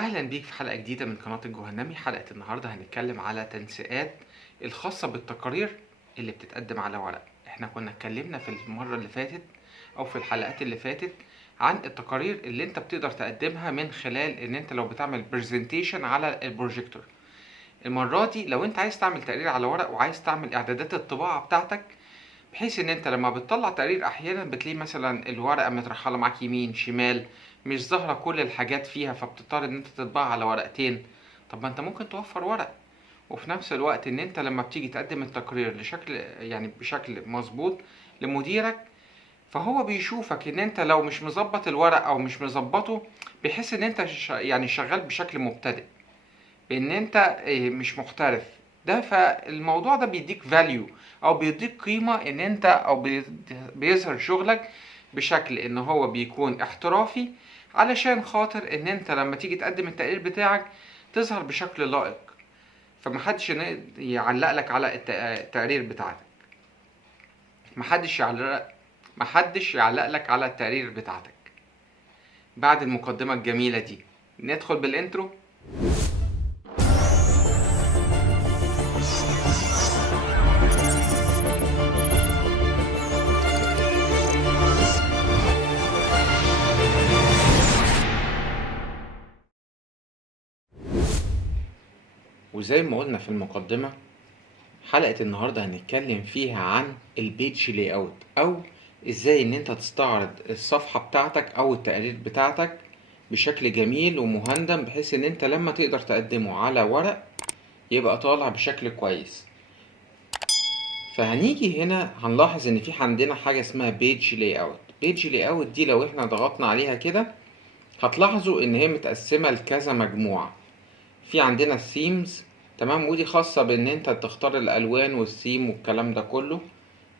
أهلا بيك في حلقة جديدة من قناة الجهنمي. حلقة النهاردة هنتكلم على تنسيقات الخاصة بالتقارير اللي بتتقدم على ورق. احنا كنا اتكلمنا في المرة اللي فاتت أو في الحلقات اللي فاتت عن التقارير اللي انت بتقدر تقدمها من خلال ان انت لو بتعمل برزنتيشن على البروجيكتور. المرة دي لو انت عايز تعمل تقرير على ورق وعايز تعمل اعدادات الطباعة بتاعتك، بحيث ان انت لما بتطلع تقرير احيانا بتلاقي مثلا الورقة مترحلة معاك يمين شمال، مش ظاهرة كل الحاجات فيها، فبتضطر ان انت تطبعها على ورقتين. طب ما انت ممكن توفر ورق، وفي نفس الوقت ان انت لما بتيجي تقدم التقرير بشكل مظبوط لمديرك، فهو بيشوفك ان انت لو مش مظبط الورق او مش مظبطه، بيحس ان انت شغال بشكل مبتدئ، بان انت مش محترف. ده فالموضوع ده بيديك فاليو او بيديك قيمة، ان انت بيظهر شغلك بشكل ان هو بيكون احترافي، علشان خاطر ان انت لما تيجي تقدم التقرير بتاعك تظهر بشكل لائق، فمحدش يعلق لك على التقرير بتاعك. محدش يعلق لك على التقرير بتاعتك. بعد المقدمة الجميلة دي ندخل بالانترو. وزي ما قلنا في المقدمة، حلقة النهاردة هنتكلم فيها عن البيج لاي اوت، او ازاي ان انت تستعرض الصفحة بتاعتك او التقرير بتاعتك بشكل جميل ومهندم، بحيث ان انت لما تقدر تقدمه على ورق يبقى طالع بشكل كويس. فهنيجي هنا هنلاحظ ان في عندنا حاجة اسمها بيج لاي اوت. بيج لاي اوت دي لو احنا ضغطنا عليها كده هتلاحظوا ان هي متقسمة لكذا مجموعة. في عندنا الثيمز، تمام، ودي خاصة بان انت تختار الالوان والثيم والكلام ده كله.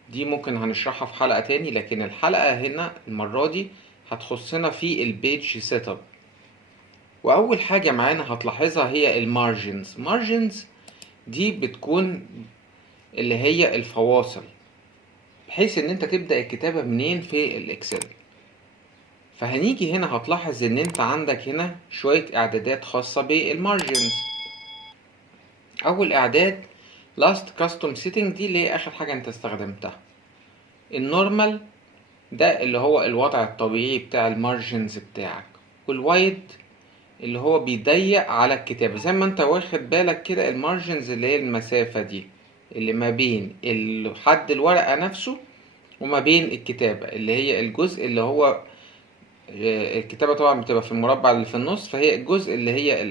دي ممكن هنشرحها في حلقة تاني، لكن الحلقة هنا المرة دي هتخصنا في البيج سيت اب. واول حاجة معانا هتلاحظها هي المارجنز. مارجنز دي بتكون اللي هي الفواصل، بحيث ان انت تبدأ الكتابة منين في الاكسل. فهنيجي هنا هتلاحظ ان انت عندك هنا شوية اعدادات خاصة بالمارجنز. اول اعداد last custom setting، دي اللي هي اخر حاجة انت استخدمتها. النورمال ده اللي هو الوضع الطبيعي بتاع المارجنز بتاعك، والوايد اللي هو بيضيق على الكتابة. زي ما انت واخد بالك كده، المارجنز اللي هي المسافة دي اللي ما بين حد الورقة نفسه وما بين الكتابة، اللي هي الجزء اللي هو الكتابة طبعا بتبقى في المربع اللي في النص، فهي الجزء اللي هي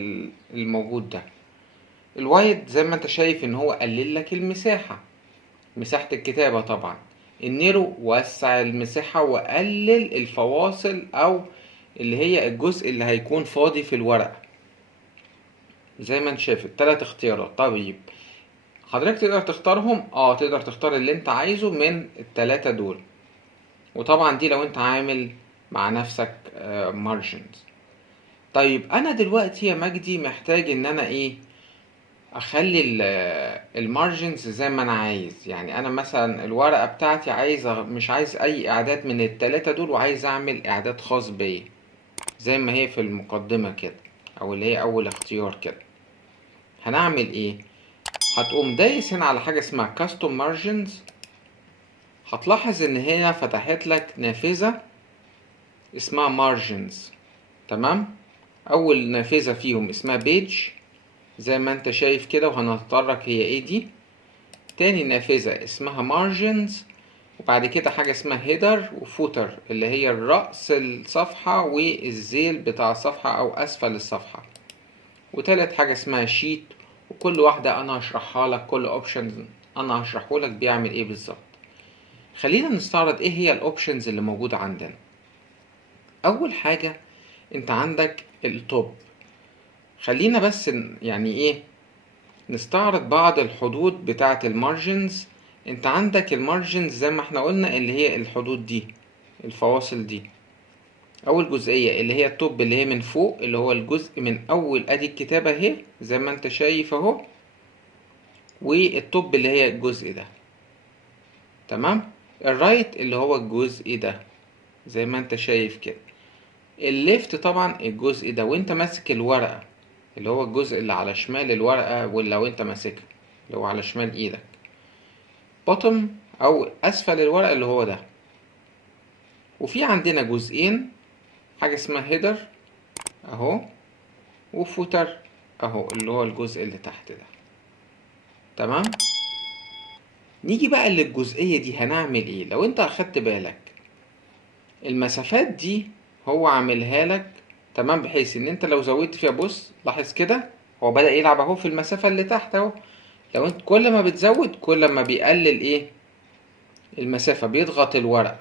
الموجود ده. الوايد زي ما انت شايف ان هو قلل لك مساحة الكتابة طبعا. النيرو وسع المساحة وقلل الفواصل او اللي هي الجزء اللي هيكون فاضي في الورقة. زي ما انت شايف التلات اختيارات. طيب حضرتك تقدر تختارهم؟ تقدر تختار اللي انت عايزه من التلاتة دول، وطبعا دي لو انت عامل مع نفسك مارجنز. طيب انا دلوقتي يا مجدي محتاج ان انا اخلي المارجنز زي ما انا عايز. يعني انا مثلا الورقة بتاعتي مش عايز اي اعداد من التلاتة دول، وعايز اعمل اعداد خاص بيا زي ما هي في المقدمة كده، او اللي هي اول اختيار كده. هنعمل ايه؟ هتقوم دايس هنا على حاجة اسمها custom margins. هتلاحظ ان هنا فتحت لك نافذة اسمها margins، تمام. اول نافذة فيهم اسمها page زي ما انت شايف كده، وهنتطرق هي ايه دي. تاني نافذة اسمها margins، وبعد كده حاجة اسمها header وفوتر اللي هي الرأس الصفحة والذيل بتاع الصفحة او اسفل الصفحة. وتالت حاجة اسمها sheet، وكل واحدة انا هشرحها لك، كل اوبشن انا هشرحه لك بيعمل ايه بالظبط. خلينا نستعرض ايه هي الاوبشنز اللي موجودة عندنا. اول حاجة انت عندك التوب. خلينا بس نستعرض بعض الحدود بتاعة المارجنز. انت عندك المارجنز زي ما احنا قلنا اللي هي الحدود دي، الفواصل دي. اول جزئية اللي هي التوب اللي هي من فوق، اللي هو الجزء من اول ادي الكتابة اهي زي ما انت شايف اهو، والتوب اللي هي الجزء ده، تمام. الرايت اللي هو الجزء ده زي ما انت شايف كده. الليفت طبعا الجزء ده وانت ماسك الورقة، اللي هو الجزء اللي على شمال الورقة، ولو انت ماسكها اللي هو على شمال ايدك. بوتوم او اسفل الورقة اللي هو ده. وفي عندنا جزئين، حاجة اسمها هيدر اهو، وفوتر اهو اللي هو الجزء اللي تحت ده. تمام. نيجي بقى للجزئية دي هنعمل ايه. لو انت اخدت بالك المسافات دي هو عاملها لك تمام، بحيث ان انت لو زودت فيها، بص لاحظ كده هو بدأ يلعب اهو في المسافة اللي تحت اهو. لو انت كل ما بتزود كل ما بيقلل ايه المسافة، بيضغط الورقة.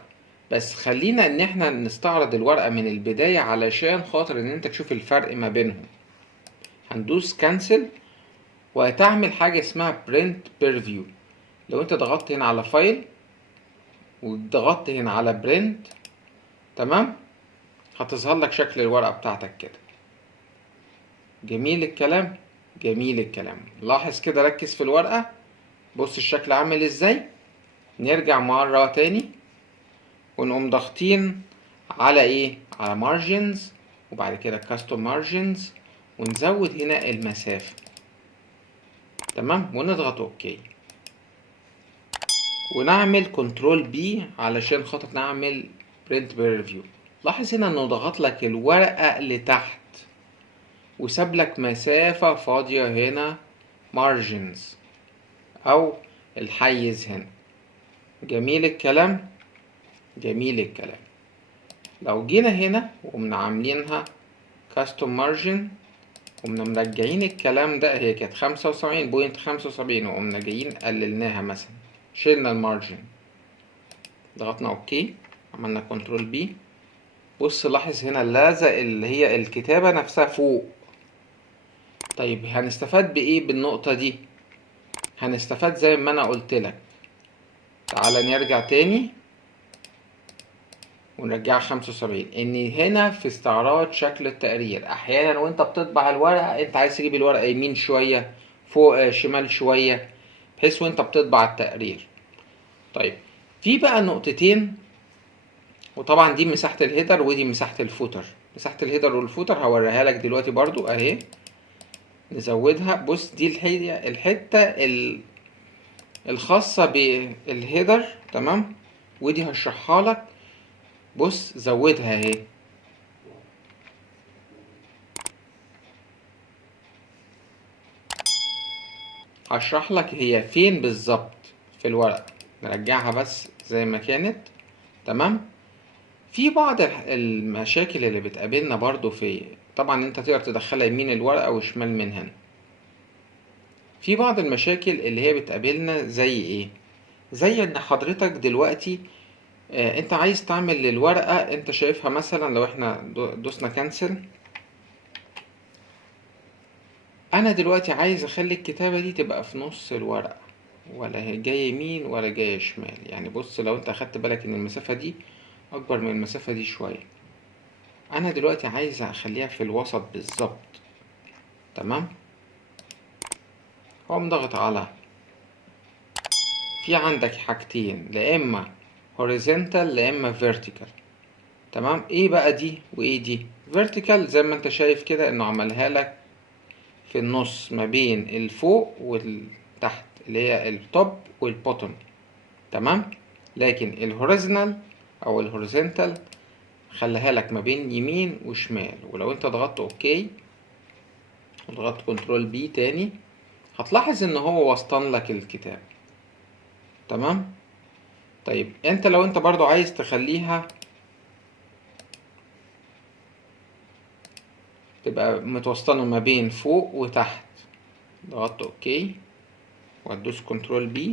بس خلينا ان احنا نستعرض الورقة من البداية علشان خاطر ان انت تشوف الفرق ما بينهم. هندوس كانسل وهتعمل حاجة اسمها print preview. لو انت ضغطت هنا على فايل وضغطت هنا على برنت، تمام، هتظهر لك شكل الورقة بتاعتك كده. جميل الكلام، جميل الكلام. لاحظ كده، ركز في الورقة، بص الشكل عامل ازاي. نرجع مرة تاني ونقوم ضاغطين على ايه، على margins، وبعد كده custom margins، ونزود هنا المسافة. تمام، ونضغط اوكي، ونعمل كنترول بي علشان خاطر نعمل print preview. لاحظ هنا انه ضغط لك الورقة لتحت وساب لك مسافة فاضية هنا، margins او الحيز هنا. جميل الكلام، جميل الكلام. لو جينا هنا وقمنا عاملينها custom margin، قمنا مرجعين الكلام ده، هي كانت 75.75 وقمنا جايين قللناها مثلا، شلنا المارجن، ضغطنا اوكي، عملنا كنترول بي. بص لاحظ هنا لازق اللي هي الكتابة نفسها فوق. طيب هنستفاد بايه بالنقطة دي؟ هنستفاد زي ما انا قلت لك. تعالى نرجع تاني ونرجع 75. ان هنا في استعراض شكل التقرير، احيانا وانت بتطبع الورقة انت عايز تجيب الورقة يمين شوية، فوق شمال شوية، بحيث وانت بتطبع التقرير. طيب في بقى نقطتين، وطبعا دي مساحة الهيدر ودي مساحة الفوتر. مساحة الهيدر والفوتر هوريها لك دلوقتي برضو اهي. نزودها، بص دي الحتة الخاصة بالهيدر، تمام، ودي هشرحها لك. بص زودها اهي. هشرح لك هي فين بالظبط في الورقة. نرجعها بس زي ما كانت. تمام. في بعض المشاكل اللي بتقابلنا برضو في، طبعا انت تقدر تدخلها يمين الورقة وشمال من هنا. في بعض المشاكل اللي هي بتقابلنا زي ايه، زي ان حضرتك دلوقتي انت عايز تعمل للورقة، انت شايفها مثلا لو احنا دوسنا كانسل، انا دلوقتي عايز اخلي الكتابة دي تبقى في نص الورقة، ولا هي جاية يمين ولا جاية شمال. يعني بص لو انت اخدت بالك ان المسافة دي اكبر من المسافة دي شوية، انا دلوقتي عايز اخليها في الوسط بالظبط. تمام. هو مضغط على، في عندك حاجتين، لا اما horizontal لا اما vertical. تمام. ايه بقى دي وايه دي؟ vertical زي ما انت شايف كده انه عملها لك في النص ما بين الفوق والتحت، اللي هي التوب والبوتوم. تمام. لكن الهوريزونال او الهوريزونتال خليها لك ما بين يمين وشمال. ولو انت ضغطت اوكي وضغطت كنترول بي تاني، هتلاحظ ان هو وسطن لك الكتاب. تمام. طيب انت لو انت برضو عايز تخليها تبقى متوسطنة ما بين فوق وتحت، ضغطت اوكي وهتدوس كنترول بي،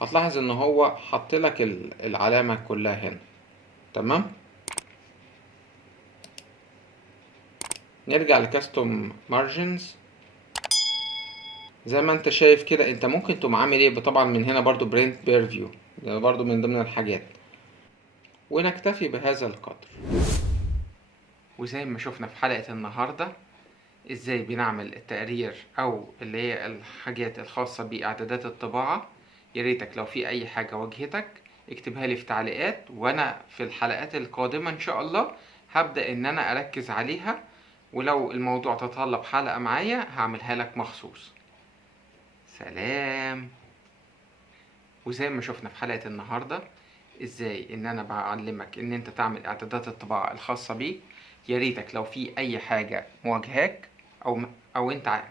هتلاحظ ان هو حط لك العلامة كلها هنا. تمام. نرجع لكاستوم مارجنز. زي ما انت شايف كده، انت ممكن تقوم عامل ايه طبعا من هنا برضو برنت بيرفيو، ده برضو من ضمن الحاجات. ونكتفي بهذا القدر. وزي ما شفنا في حلقة النهاردة ازاي بنعمل التقرير او اللي هي الحاجات الخاصة باعدادات الطباعة. ياريتك لو في اي حاجة واجهتك اكتبها لي في تعليقات، وانا في الحلقات القادمة ان شاء الله هبدأ ان انا اركز عليها، ولو الموضوع تطلب حلقة معايا هعملها لك مخصوص. سلام. وزي ما شفنا في حلقة النهاردة ازاي ان انا بعلمك ان انت تعمل اعدادات الطباعة الخاصة بيك. يا ريتك لو في اي حاجة مواجهاك او انت